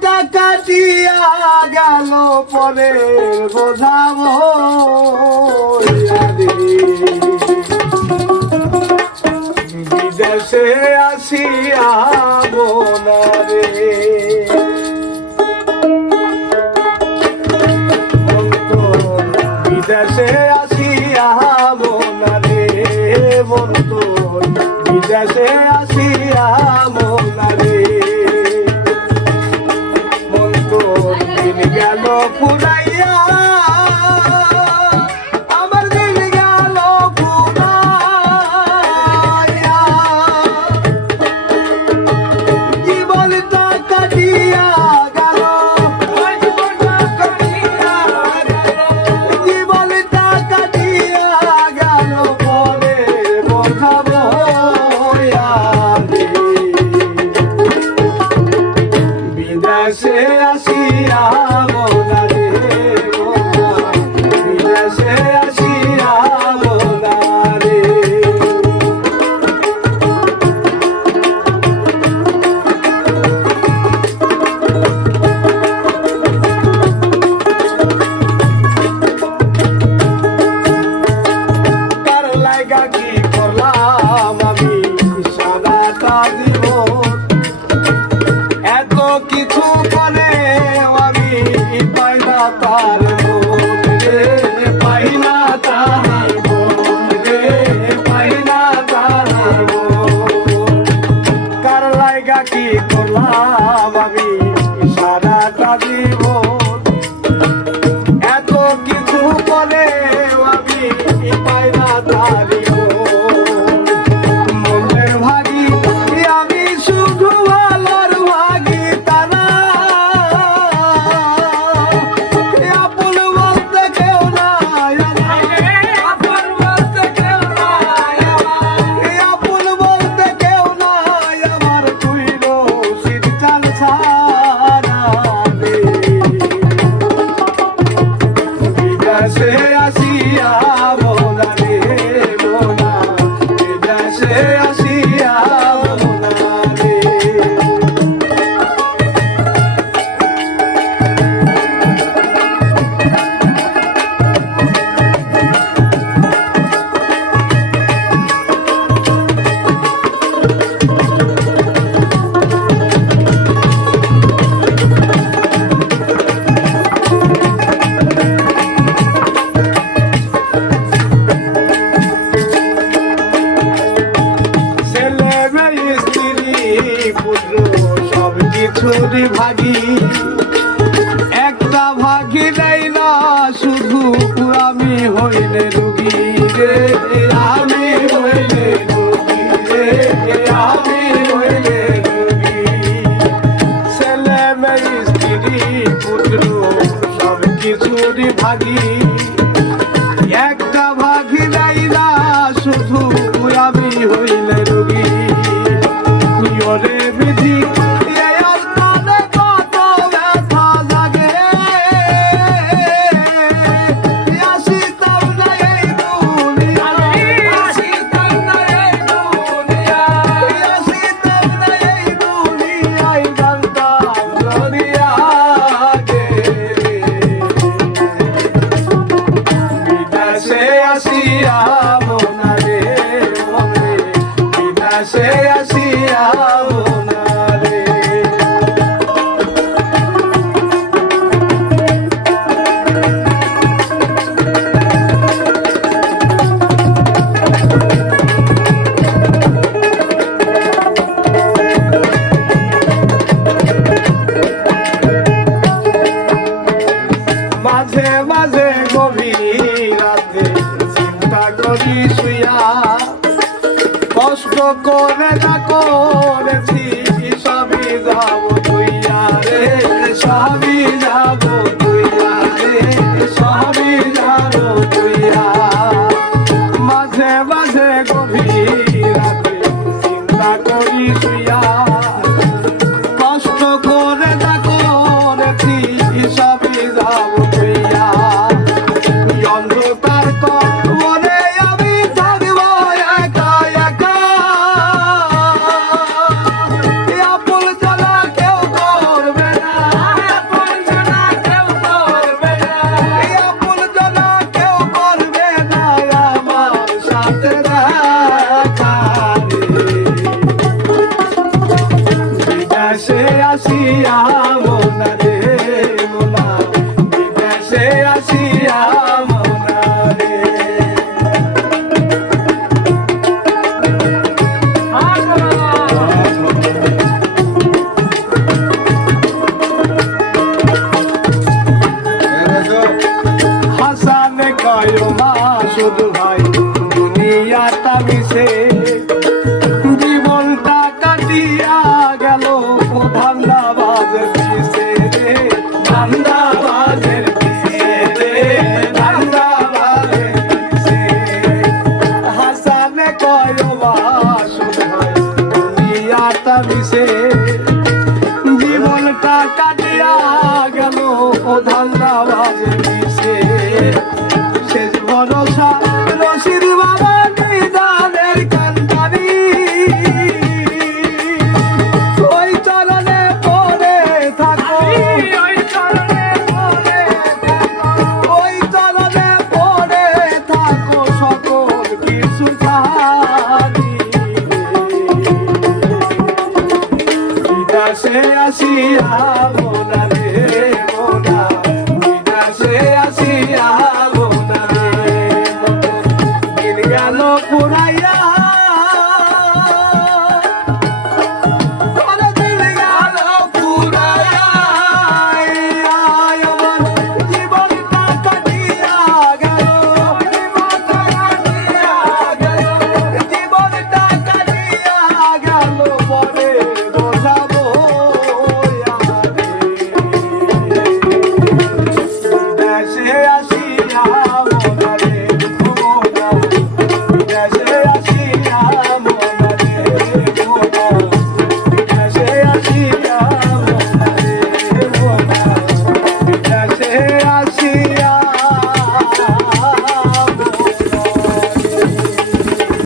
টাকা দিয়া গেল পরে বোঝাবো বিদেশে আসিয়া বোনারে বিদেশে আসিয়া বোনারে বন্ধু বিদেশে আসিয়া বোনারে বন্ধু দিন গেল পুরাইয়া আমার দিন গেল পুরাইয়া জীবনটা কাটিয়া গেল জীবনটা কাটিয়া গেল পরে বোঝাবো বিদেশে আসিয়া বোনারে বিদেশে আসিয়া বোনারে তার লাগা কি করলাম আমি সারাটা জীবন এত কিছু করে আমি পাই না তার মন রে পাই না তার মন রে পাই না তার মন কার লাইগা কি করলাম আমি সারাটা জীবন এত কিছু করে আমি পাই না তার মনের ভাগি আমি শুধু ভালোর ভাগি তারা আপন বলতে কেউ নাই আপন বলতে কেউ নাই আপন বলতে কেউ নাই আমার তুই রশিদ চাল ছাড়া বিদেশে আসিয়া বোনারে বোনা বিদেশে আসিয়া বোনারে সব কিছুর ভাগি একটা ভাগি নেই না শুধু আমি হইলে রুগী রে আমি হইলে রুগী রে আমি হইলে রুগী ছেলে মেয়ে স্ত্রী পুত্র সব কিছুর ভাগি একটা ভাগি নেই না শুধু আমি হইলে রুগী ওরে বিধি কত ব্যথা জাগে আসিতাম না এই দুনিয়ায় আসিতাম না এই দুনিয়ায় আসিতাম না এই দুনিয়ায় জানতাম দুনিয়া গে বিদেশে আসিয়া বোনারে বিদেশে আসিয়া বোনারে মাঝে মাঝে গভীর রাতে চিন্তা করি শুয়া কষ্ট করে না করেছি সবই যাব তুইয়া রে সবই যাব তুইয়া রে সবই যাব তুইয়া মাঝে মাঝে গভীর রাতে চিন্তা করি শুয়া কষ্ট করে না করেছি সবই যাব তুইয়া অন্ধকার করে আমি থাকবো একা একা আপন জ্বালা কেউ করবে না আসিয়া মোনা রে মোনা, বিদেশে আসিয়া মোনা রে। হাসান কয় মা শুধু ভাই দুনিয়াটা মিশে, জীবনটা কাটিয়া গেল ধান্দাবাজের পিছে রে, ধান্দাবাজের পিছে রে, ধান্দাবাজের পিছে। হাসান কয় মা শুধু ভাই দুনিয়াটা মিশে, জীবনটা কাটিয়া গেল ধান্দাবাজের পিছে। শেষ ভরসা রশিদ বাবা নিদানের কান্দারি, ওই চরণে পড়ে থাকো, ওই চরণে পড়ে থাকো, ওই চরণে পড়ে থাকো সকল কিছু ছাড়ি। বিদেশে আসিয়া মোনা